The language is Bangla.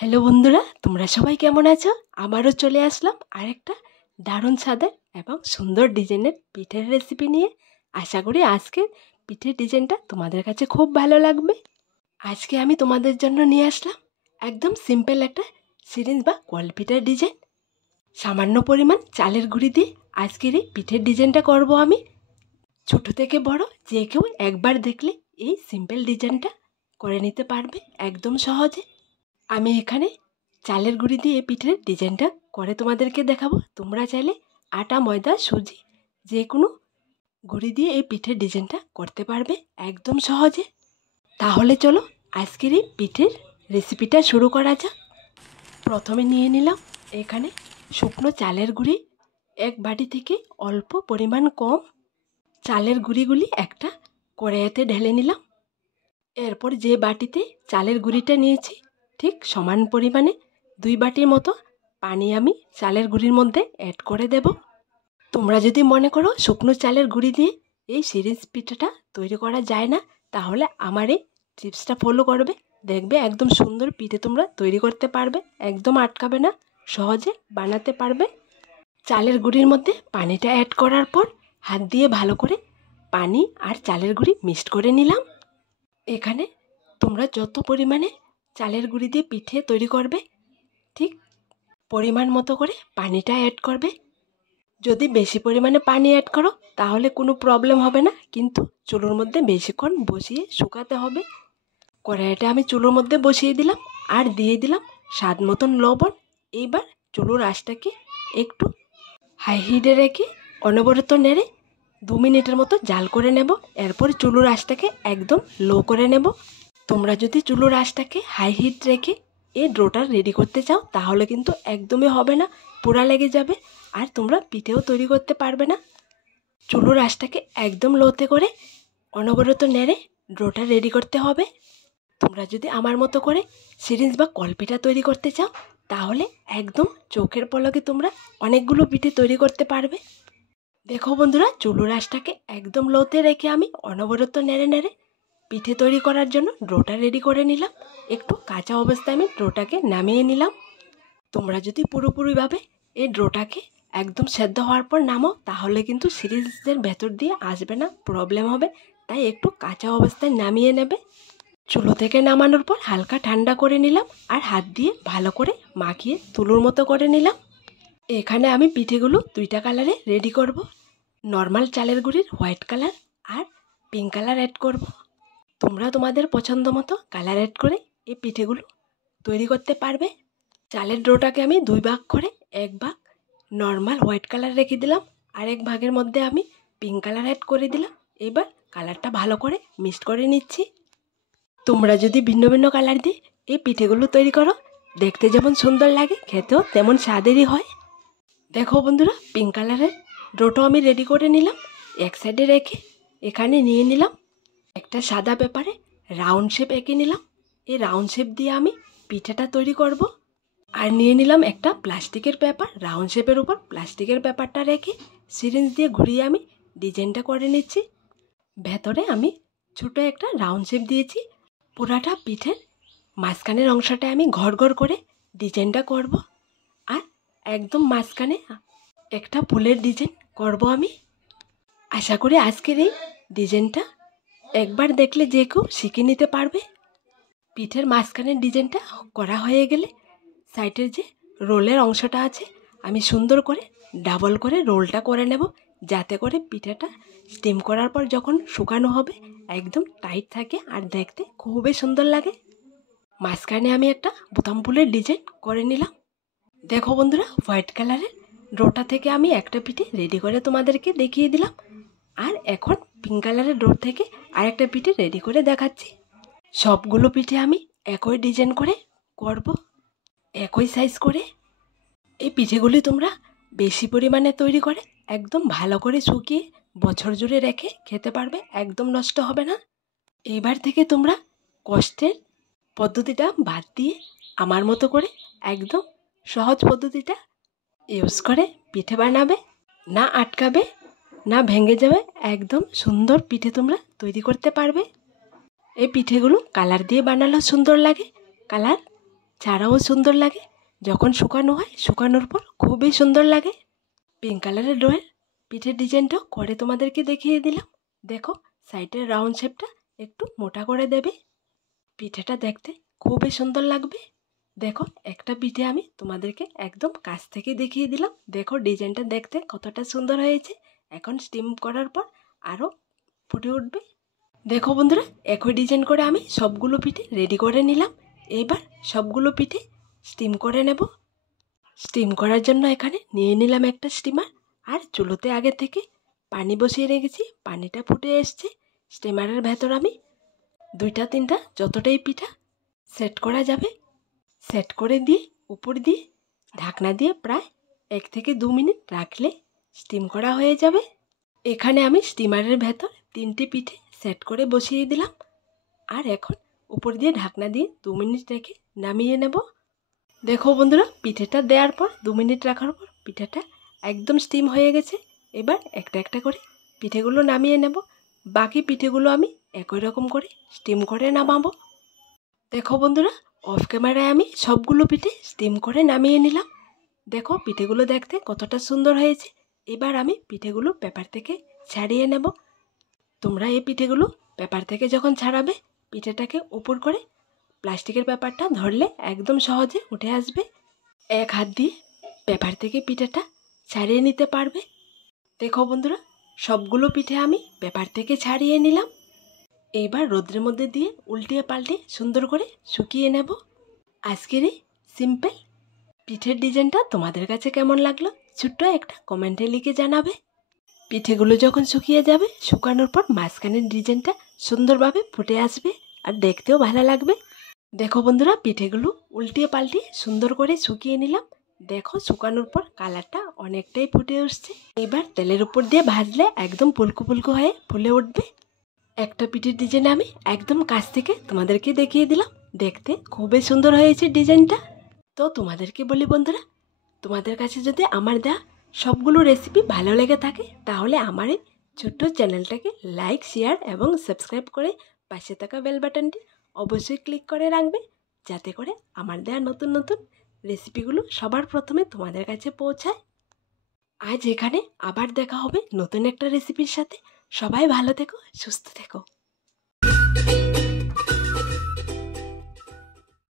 হ্যালো বন্ধুরা, তোমরা সবাই কেমন আছো? আবারও চলে আসলাম আরেকটা দারুণ স্বাদের এবং সুন্দর ডিজাইনের পিঠের রেসিপি নিয়ে। আশা করি আজকের পিঠের ডিজাইনটা তোমাদের কাছে খুব ভালো লাগবে। আজকে আমি তোমাদের জন্য নিয়ে আসলাম একদম সিম্পল একটা সিরিঞ্জ বা কলপিঠার ডিজাইন। সামান্য পরিমাণ চালের গুঁড়ি দিয়ে আজকের এই পিঠের ডিজাইনটা করব আমি। ছোট থেকে বড় যে কেউ একবার দেখলে এই সিম্পল ডিজাইনটা করে নিতে পারবে একদম সহজে। আমি এখানে চালের গুঁড়ি দিয়ে পিঠের ডিজাইনটা করে তোমাদেরকে দেখাবো। তোমরা চাইলে আটা, ময়দা, সুজি যে কোনো গুঁড়ি দিয়ে এই পিঠের ডিজাইনটা করতে পারবে একদম সহজে। তাহলে চলো আজকের এই পিঠের রেসিপিটা শুরু করা যাক। প্রথমে নিয়ে নিলাম এখানে শুকনো চালের গুঁড়ি। এক বাটি থেকে অল্প পরিমাণ কম চালের গুঁড়িগুলি একটা কড়াইতে ঢেলে নিলাম। এরপর যে বাটিতে চালের গুঁড়িটা নিয়েছি ঠিক সমান পরিমাণে 2 বাটির মতো পানি আমি চালের গুঁড়ির মধ্যে অ্যাড করে দেব। তোমরা যদি মনে করো শুকনো চালের গুঁড়ি দিয়ে এই সিরিঞ্জ পিঠাটা তৈরি করা যায় না, তাহলে আমার এই টিপসটা ফলো করবে, দেখবে একদম সুন্দর পিঠে তোমরা তৈরি করতে পারবে, একদম আটকাবে না, সহজে বানাতে পারবে। চালের গুঁড়ির মধ্যে পানিটা অ্যাড করার পর হাত দিয়ে ভালো করে পানি আর চালের গুঁড়ি মিক্সড করে নিলাম। এখানে তোমরা যত পরিমাণে চালের গুঁড়ি দিয়ে পিঠে তৈরি করবে ঠিক পরিমাণ মতো করে পানিটা অ্যাড করবে। যদি বেশি পরিমাণে পানি অ্যাড করো তাহলে কোনো প্রবলেম হবে না, কিন্তু চুলোর মধ্যে বেশিক্ষণ বসিয়ে শুকাতে হবে। কড়াইটা আমি চুলোর মধ্যে বসিয়ে দিলাম আর দিয়ে দিলাম স্বাদ মতন লবণ। এইবার চুলোর আঁচটাকে একটু হাই হিটে রেখে অনবরত নেড়ে 2 মিনিটের মতো জাল করে নেব। এরপর চুলোর আঁচটাকে একদম লো করে নেব। তোমরা যদি চুলোর আঁচটাকে হাই হিট রেখে এই ডোটা রেডি করতে চাও তাহলে কিন্তু একদমই হবে না, পোড়া লেগে যাবে আর তোমরা পিঠেও তৈরি করতে পারবে না। চুলোর আঁচটাকে একদম লোতে করে অনবরত নেড়ে ডোটা রেডি করতে হবে। তোমরা যদি আমার মতো করে সিরিঞ্জ বা কলপিঠা তৈরি করতে চাও তাহলে একদম চোখের পলকে তোমরা অনেকগুলো পিঠে তৈরি করতে পারবে। দেখো বন্ধুরা, চুলোর আঁচটাকে একদম লোতে রেখে আমি অনবরত নেড়ে নেড়ে পিঠে তৈরি করার জন্য ডোটা রেডি করে নিলাম। একটু কাঁচা অবস্থায় আমি ডোটাকে নামিয়ে নিলাম। তোমরা যদি পুরোপুরিভাবে এই ডোটাকে একদম সেদ্ধ হওয়ার পর নামাও তাহলে কিন্তু সিরিজের ভেতর দিয়ে আসবে না, প্রবলেম হবে, তাই একটু কাঁচা অবস্থায় নামিয়ে নেবে। চুলো থেকে নামানোর পর হালকা ঠান্ডা করে নিলাম আর হাত দিয়ে ভালো করে মাখিয়ে তুলোর মতো করে নিলাম। এখানে আমি পিঠেগুলো 2টা কালারে রেডি করব। নর্মাল চালের গুঁড়ির হোয়াইট কালার আর পিঙ্ক কালার অ্যাড করব। তোমরা তোমাদের পছন্দ মতো কালার অ্যাড করে এই পিঠেগুলো তৈরি করতে পারবে। চালের ডোটাকে আমি 2 ভাগ করে 1 ভাগ নর্মাল হোয়াইট কালার রেখে দিলাম আর 1 ভাগের মধ্যে আমি পিঙ্ক কালার অ্যাড করে দিলাম। এবার কালারটা ভালো করে মিক্সড করে নিচ্ছি। তোমরা যদি ভিন্ন ভিন্ন কালার দিয়ে এই পিঠেগুলো তৈরি করো দেখতে যেমন সুন্দর লাগে খেতেও তেমন স্বাদেরই হয়। দেখো বন্ধুরা, পিঙ্ক কালারের ডোটো আমি রেডি করে নিলাম। এক সাইডে রেখে এখানে নিয়ে নিলাম একটা সাদা পেপারে রাউন্ড শেপ এঁকে নিলাম। এই রাউন্ড শেপ দিয়ে আমি পিঠেটা তৈরি করব। আর নিয়ে নিলাম একটা প্লাস্টিকের পেপার, রাউন্ড শেপের উপর প্লাস্টিকের পেপারটা রেখে সিরিঞ্জ দিয়ে ঘুরিয়ে আমি ডিজাইনটা করে নিচ্ছি। ভেতরে আমি ছোট একটা রাউন্ড শেপ দিয়েছি। পুরাটা পিঠের মাঝখানের অংশটা আমি ঘর ঘর করে ডিজাইনটা করব আর একদম মাঝখানে একটা ফুলের ডিজাইন করব আমি। আশা করি আজকের এই ডিজাইনটা একবার দেখলে যে কেউ শিখে নিতে পারবে। পিঠের মাঝখানের ডিজাইনটা করা হয়ে গেলে সাইডের যে রোলের অংশটা আছে আমি সুন্দর করে ডাবল করে রোলটা করে নেব, যাতে করে পিঠাটা স্টিম করার পর যখন শুকানো হবে একদম টাইট থাকে আর দেখতে খুবই সুন্দর লাগে। মাঝখানে আমি একটা বোতাম ফুলের ডিজাইন করে নিলাম। দেখো বন্ধুরা, হোয়াইট কালারের ডোটা থেকে আমি একটা পিঠে রেডি করে তোমাদেরকে দেখিয়ে দিলাম আর এখন পিঙ্ক কালারের ডোর থেকে আরেকটা পিঠে রেডি করে দেখাচ্ছি। সবগুলো পিঠে আমি একই ডিজাইন করে করব, একই সাইজ করে। এই পিঠেগুলি তোমরা বেশি পরিমাণে তৈরি করে একদম ভালো করে শুকিয়ে বছর জুড়ে রেখে খেতে পারবে, একদম নষ্ট হবে না। এবার থেকে তোমরা কষ্টের পদ্ধতিটা বাদ দিয়ে আমার মতো করে একদম সহজ পদ্ধতিটা ইউজ করে পিঠে বানাবে, না আটকাবে না ভেঙে যাবে, একদম সুন্দর পিঠে তোমরা তৈরি করতে পারবে। এই পিঠেগুলো কালার দিয়ে বানালেও সুন্দর লাগে, কালার ছাড়াও সুন্দর লাগে, যখন শুকানো হয় শুকানোর পর খুবই সুন্দর লাগে। পিঙ্ক কালারের ডোয়ের পিঠের ডিজাইনটাও করে তোমাদেরকে দেখিয়ে দিলাম। দেখো সাইডের রাউন্ড শেপটা একটু মোটা করে দেবে, পিঠেটা দেখতে খুবই সুন্দর লাগবে। দেখো একটা পিঠে আমি তোমাদেরকে একদম কাছ থেকে দেখিয়ে দিলাম। দেখো ডিজাইনটা দেখতে কতটা সুন্দর হয়েছে। এখন স্টিম করার পর আরও ফুটে উঠবে। দেখো বন্ধুরা, একই ডিজাইন করে আমি সবগুলো পিঠে রেডি করে নিলাম। এবার সবগুলো পিঠে স্টিম করে নেব। স্টিম করার জন্য এখানে নিয়ে নিলাম একটা স্টিমার, আর চুলোতে আগে থেকে পানি বসিয়ে রেখেছি। পানিটা ফুটে এসছে। স্টিমারের ভেতর আমি 2-3টা যতটাই পিঠা সেট করা যাবে সেট করে দিয়ে উপর দিয়ে ঢাকনা দিয়ে প্রায় 1 থেকে 2 মিনিট রাখলে স্টিম করা হয়ে যাবে। এখানে আমি স্টিমারের ভেতর 3টে পিঠে সেট করে বসিয়ে দিলাম, আর এখন উপর দিয়ে ঢাকনা দিয়ে 2 মিনিট রেখে নামিয়ে নেব। দেখো বন্ধুরা, পিঠেটা দেওয়ার পর 2 মিনিট রাখার পর পিঠাটা একদম স্টিম হয়ে গেছে। এবার একটা একটা করে পিঠেগুলো নামিয়ে নেব। বাকি পিঠেগুলো আমি একই রকম করে স্টিম করে নামাবো। দেখো বন্ধুরা, অফ ক্যামেরায় আমি সবগুলো পিঠে স্টিম করে নামিয়ে নিলাম। দেখো পিঠেগুলো দেখতে কতটা সুন্দর হয়েছে। এবার আমি পিঠেগুলো পেপার থেকে ছাড়িয়ে নেব। তোমরা এই পিঠেগুলো পেপার থেকে যখন ছাড়াবে, পিঠেটাকে উপর করে প্লাস্টিকের পেপারটা ধরলে একদম সহজে উঠে আসবে। এক হাত দিয়ে পেপার থেকে পিঠেটা ছাড়িয়ে নিতে পারবে। দেখো বন্ধুরা, সবগুলো পিঠে আমি পেপার থেকে ছাড়িয়ে নিলাম। এইবার রোদ্রের মধ্যে দিয়ে উল্টিয়ে পাল্টিয়ে সুন্দর করে শুকিয়ে নেব। আজকের এই সিম্পল পিঠের ডিজাইনটা তোমাদের কাছে কেমন লাগলো ছোট্ট একটা কমেন্টে লিখে জানাবে। পিঠেগুলো যখন শুকিয়ে যাবে, শুকানোর পর মাঝখানের ডিজাইনটা সুন্দরভাবে ফুটে আসবে আর দেখতেও ভালো লাগবে। দেখো বন্ধুরা, পিঠেগুলো উল্টিয়ে পাল্টিয়ে সুন্দর করে শুকিয়ে নিলাম। দেখো শুকানোর পর কালারটা অনেকটাই ফুটে উঠছে। এবার তেলের উপর দিয়ে ভাজলে একদম পুলকো পুলকো হয়ে ফুলে উঠবে। একটা পিঠের ডিজাইন আমি একদম কাছ থেকে তোমাদেরকে দেখিয়ে দিলাম। দেখতে খুবই সুন্দর হয়েছে ডিজাইনটা। তো তোমাদেরকে বলি বন্ধুরা, তোমাদের কাছে যদি আমার দেওয়া সবগুলো রেসিপি ভালো লেগে থাকে, তাহলে আমার এই ছোট্ট চ্যানেলটাকে লাইক, শেয়ার এবং সাবস্ক্রাইব করে পাশে থাকা বেল বাটনটি অবশ্যই ক্লিক করে রাখবে, যাতে করে আমার দেওয়া নতুন নতুন রেসিপিগুলো সবার প্রথমে তোমাদের কাছে পৌঁছায়। আজ এখানে আবার দেখা হবে নতুন একটা রেসিপির সাথে। সবাই ভালো থেকো, সুস্থ থেকো।